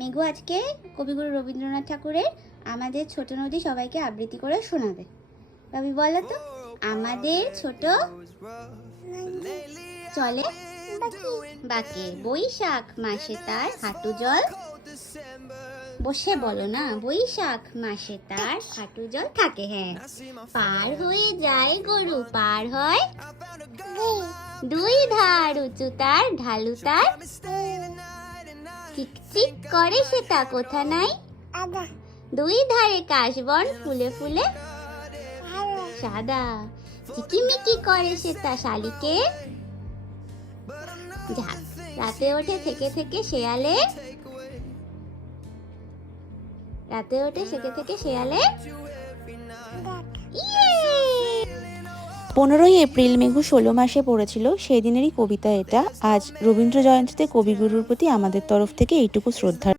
মেঘু আজকে কবিগুরু রবীন্দ্রনাথ ঠাকুরের আমাদের ছোট নদী সবাইকে আবৃত্তি করে শোনাবে। রবি বলো তো, আমাদের ছোট চলে বাকে, বৈশাখ মাসে তার হাঁটু জল, বসে বলো না, বৈশাখ মাসে তার হাঁটু জল থাকে। হ্যাঁ, পার হয়ে যায় গরু, পার হয় দুই ধার উঁচু তার, ঢালু তার, চিকচিক করে সেটা কোথা নাই, দুই ধারে কাশবন ফুলে ফুলে সাদা, ঝিকিমিকি করে সেটা শালিকে ঝাঁক, রাতে ওঠে থেকে থেকে শেয়ালে, রাতে ওঠে থেকে থেকে শেয়ালে। 15ই এপ্রিল মেঘু 16 মাসে পড়েছিল, সেই দিনেরই কবিতা এটা। আজ রবীন্দ্র জয়ন্তীতে কবিগুরুর প্রতি আমাদের তরফ থেকে এইটুকু শ্রদ্ধা।